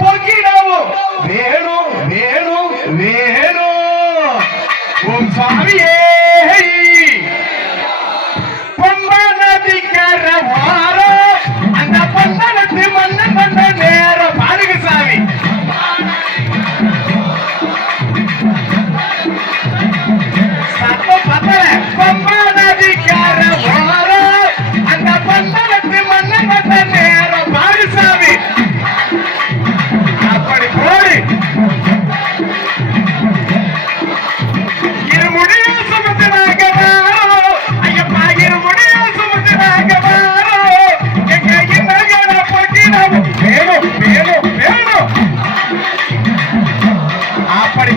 ¿Por?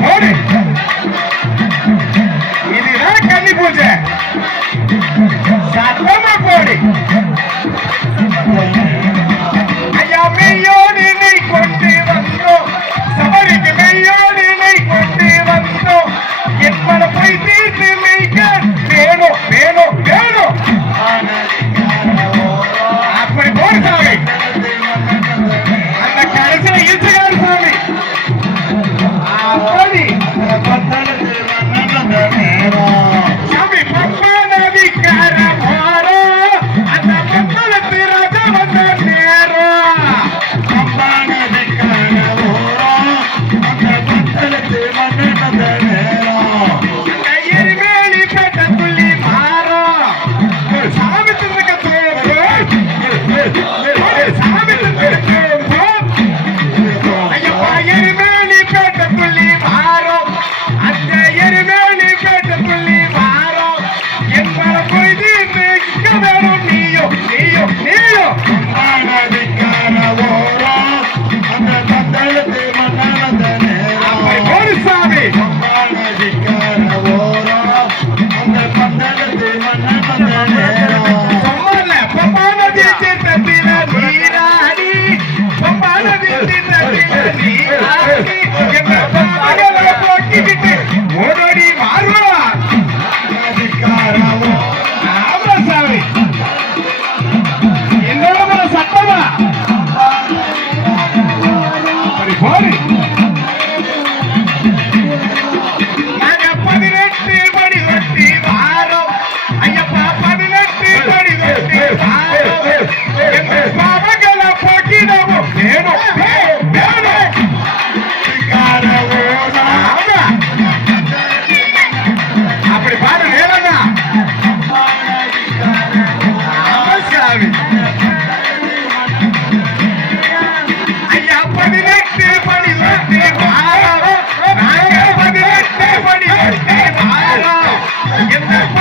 ধরে Yeah.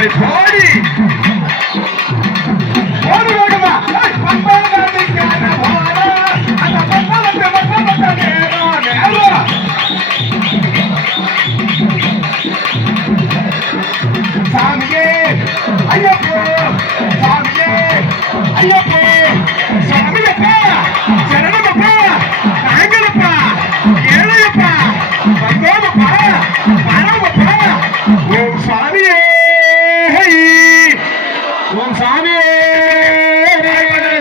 அப்படி போடி. போடு வேகமா. சாமியே ஐயப்போ சாமியே ஐயப்போ. சரணப்பா சரணப்பா நாங்கப்பா ஏழையப்பா. வந்தோமப்பா பண